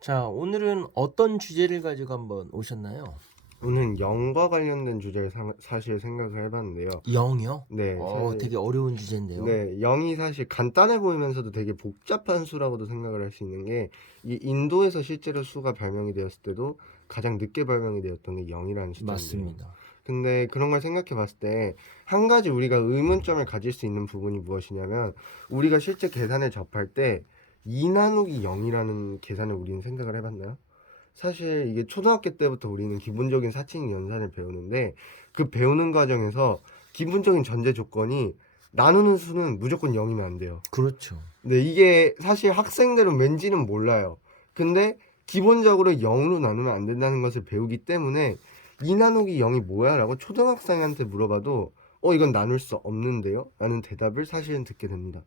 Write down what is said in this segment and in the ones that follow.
자, 오늘은 어떤 주제를 가지고 한번 오셨나요? 오늘 영과 관련된 주제를 사실 생각을 해봤는데요. 0이요? 네, 사실 되게 어려운 주제인데요. 네, 영이 사실 간단해 보이면서도 되게 복잡한 수라고도 생각을 할 수 있는 게, 이 인도에서 실제로 수가 발명이 되었을 때도 가장 늦게 발명이 되었던 게 영이라는 숫자인데요. 맞습니다. 근데 그런 걸 생각해 봤을 때 한 가지 우리가 의문점을 가질 수 있는 부분이 무엇이냐면, 우리가 실제 계산을 접할 때 2 나누기 0이라는 계산을 우리는 생각을 해봤나요? 사실 이게 초등학교 때부터 우리는 기본적인 사칙 연산을 배우는데, 그 배우는 과정에서 기본적인 전제 조건이 나누는 수는 무조건 0이면 안 돼요. 그렇죠. 근데 이게 사실 학생들은 왠지는 몰라요. 근데 기본적으로 0으로 나누면 안 된다는 것을 배우기 때문에 2 나누기 0이 뭐야? 라고 초등학생한테 물어봐도 이건 나눌 수 없는데요? 라는 대답을 사실은 듣게 됩니다.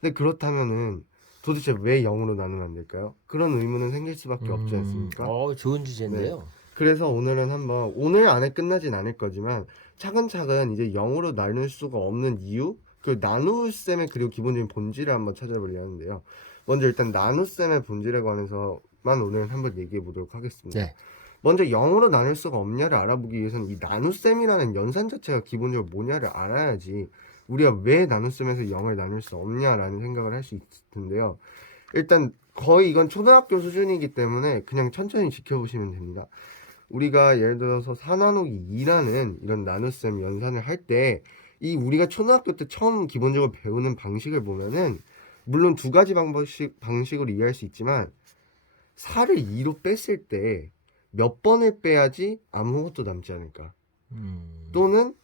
근데 그렇다면은 도대체 왜 0으로 나누면 안 될까요? 그런 의문은 생길 수밖에 없지 않습니까? 좋은 네. 주제인데요. 그래서 오늘은 한번, 오늘 안에 끝나진 않을 거지만 차근차근 이제 0으로 나눌 수가 없는 이유, 그 나눗셈의 그리고 기본적인 본질을 한번 찾아보려 하는데요. 먼저 일단 나눗셈의 본질에 관해서만 오늘 한번 얘기해 보도록 하겠습니다. 네. 먼저 0으로 나눌 수가 없냐를 알아보기 위해서는 이 나눗셈이라는 연산 자체가 기본적으로 뭐냐를 알아야지 우리가 왜 나눗셈에서 0을 나눌 수 없냐라는 생각을 할 수 있을 텐데요. 일단 거의 이건 초등학교 수준이기 때문에 그냥 천천히 지켜보시면 됩니다. 우리가 예를 들어서 4 나누기 2라는 이런 나눗셈 연산을 할 때, 이 우리가 초등학교 때 처음 기본적으로 배우는 방식을 보면은, 물론 두 가지 방식으로 이해할 수 있지만 4를 2로 뺐을 때 몇 번을 빼야지 아무것도 남지 않을까? 음, 또는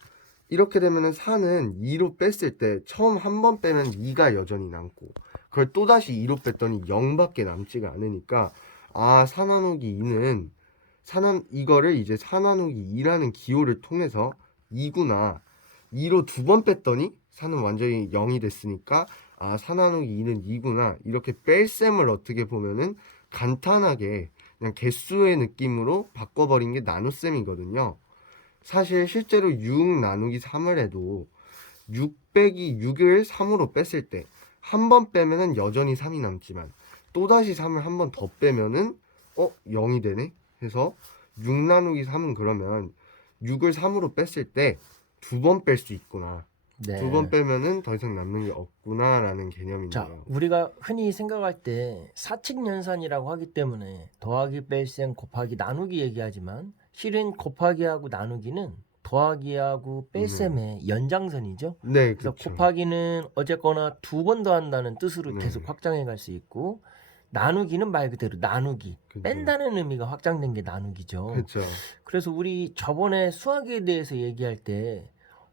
이렇게 되면은 4는 2로 뺐을 때 처음 한 번 빼면 2가 여전히 남고, 그걸 또다시 2로 뺐더니 0밖에 남지가 않으니까, 4 나누기 2는 이거를 이제 4 나누기 2라는 기호를 통해서 2구나, 2로 두 번 뺐더니 4는 완전히 0이 됐으니까 4 나누기 2는 2구나, 이렇게 뺄셈을 어떻게 보면은 간단하게 그냥 개수의 느낌으로 바꿔버린 게 나눗셈이거든요. 사실 실제로 6 나누기 3을 해도 6 빼기 6을 3으로 뺐을 때 한 번 빼면은 여전히 3이 남지만, 또다시 3을 한 번 더 빼면은 0이 되네 해서 6 나누기 3은 그러면 6을 3으로 뺐을 때 두 번 뺄 수 있구나, 두 번 네. 빼면은 더 이상 남는 게 없구나 라는 자, 개념이네요. 우리가 흔히 생각할 때 사칙 연산이라고 하기 때문에 더하기, 뺄셈, 곱하기, 나누기 얘기하지만 실은 곱하기하고 나누기는 더하기하고 네, 뺄셈의 연장선이죠. 네, 그래서 그쵸. 곱하기는 어쨌거나 두 번 더한다는 뜻으로 계속 네, 확장해 갈 수 있고, 나누기는 말 그대로 나누기, 그죠, 뺀다는 의미가 확장된 게 나누기죠. 그쵸. 그래서 우리 저번에 수학에 대해서 얘기할 때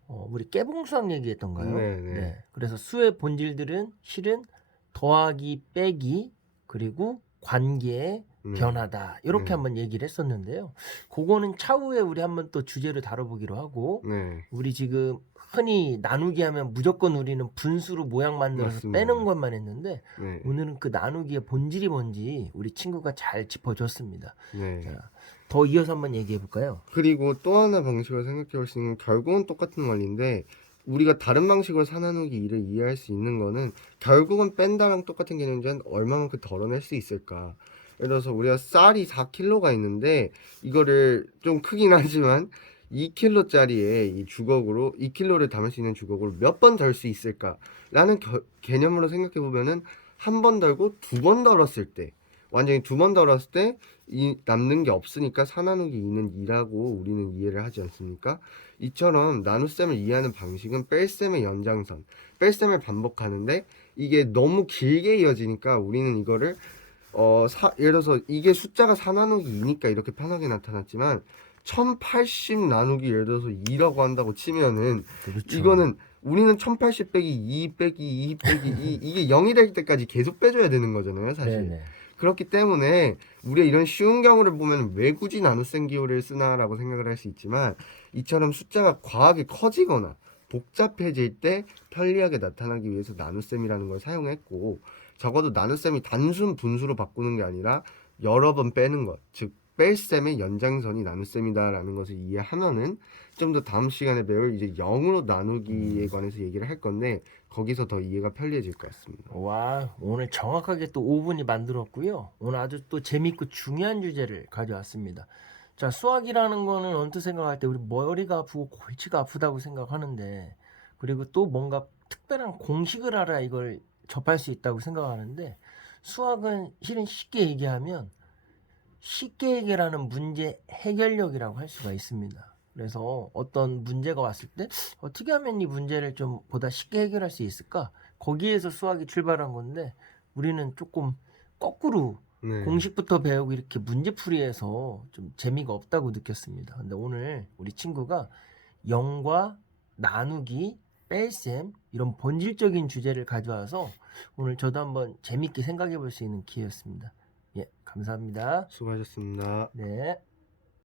우리 깨봉 수학 얘기했던가요? 네, 네, 네. 그래서 수의 본질들은 실은 더하기, 빼기, 그리고 관계의 네, 변화다. 이렇게 네, 한번 얘기를 했었는데요. 그거는 차후에 우리 한번 또 주제로 다뤄보기로 하고, 네, 우리 지금 흔히 나누기 하면 무조건 우리는 분수로 모양 만들어서 빼는 맞습니다. 것만 했는데, 네, 오늘은 그 나누기의 본질이 뭔지 우리 친구가 잘 짚어줬습니다. 네. 자, 더 이어서 한번 얘기해 볼까요? 그리고 또 하나 방식을 생각해 볼 수 있는, 결국은 똑같은 원리인데 우리가 다른 방식으로 4 나누기 2를 이해할 수 있는 거는, 결국은 뺀다랑 똑같은 개념이지만 얼마만큼 덜어낼 수 있을까. 예를 들어서 우리가 쌀이 4kg가 있는데 이거를 좀 크긴 하지만 2kg짜리의 이 주걱으로 2kg를 담을 수 있는 주걱으로 몇 번 덜 수 있을까 라는 개념으로 생각해 보면은, 한 번 덜고 두 번 덜었을 때, 완전히 두 번 덜었을 때 이 남는 게 없으니까 4 나누기 2는 2라고 우리는 이해를 하지 않습니까? 이처럼 나눗셈을 이해하는 방식은 뺄셈의 연장선, 뺄셈을 반복하는데 이게 너무 길게 이어지니까 우리는 이거를 예를 들어서 이게 숫자가 4 나누기 2니까 이렇게 편하게 나타났지만, 1080 나누기 예를 들어서 2라고 한다고 치면은, 그렇죠. 이거는 우리는 1080 빼기 2 빼기 2 빼기 2, 이게 0이 될 때까지 계속 빼줘야 되는 거잖아요, 사실. 네네. 그렇기 때문에 우리가 이런 쉬운 경우를 보면 왜 굳이 나눗셈 기호를 쓰나라고 생각을 할 수 있지만, 이처럼 숫자가 과하게 커지거나 복잡해질 때 편리하게 나타나기 위해서 나눗셈이라는 걸 사용했고, 적어도 나눗셈이 단순 분수로 바꾸는 게 아니라 여러 번 빼는 것, 즉 뺄셈의 연장선이 나눗셈이다라는 것을 이해하면은 좀 더 다음 시간에 배울 이제 0으로 나누기에 관해서 얘기를 할 건데 거기서 더 이해가 편리해질 것 같습니다. 와, 오늘 정확하게 또 5분이 만들었고요. 오늘 아주 또 재밌고 중요한 주제를 가져왔습니다. 자, 수학이라는 거는 언뜻 생각할 때 우리 머리가 아프고 골치가 아프다고 생각하는데, 그리고 또 뭔가 특별한 공식을 알아야 이걸 접할 수 있다고 생각하는데, 수학은 실은 쉽게 얘기하면 쉽게 해결하는 문제 해결력이라고 할 수가 있습니다. 그래서 어떤 문제가 왔을 때 어떻게 하면 이 문제를 좀 보다 쉽게 해결할 수 있을까? 거기에서 수학이 출발한 건데 우리는 조금 거꾸로 네. 공식부터 배우고 이렇게 문제풀이해서 좀 재미가 없다고 느꼈습니다. 근데 오늘 우리 친구가 0과 나누기, 뺄셈 이런 본질적인 주제를 가져와서 오늘 저도 한번 재밌게 생각해 볼 수 있는 기회였습니다. 예, 감사합니다. 수고하셨습니다. 네.